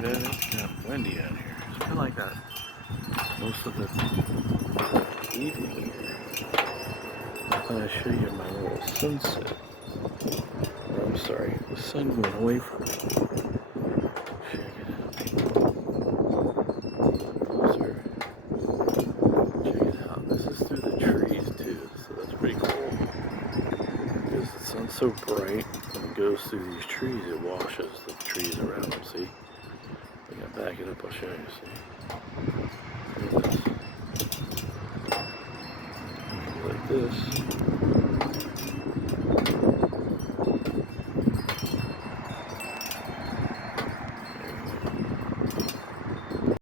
Hear that? It's kind of windy out here. It's been like that most of the evening here. I thought I'd show you my little sunset. Or, I'm sorry, the sun going away from me. Check it out. Closer. Check it out. This is through the trees too, so that's pretty cool. Because the sun's so bright, when it goes through these trees, it washes the trees around them. See? I'm gonna back it up. I'll show you. See? Look at this. Like this.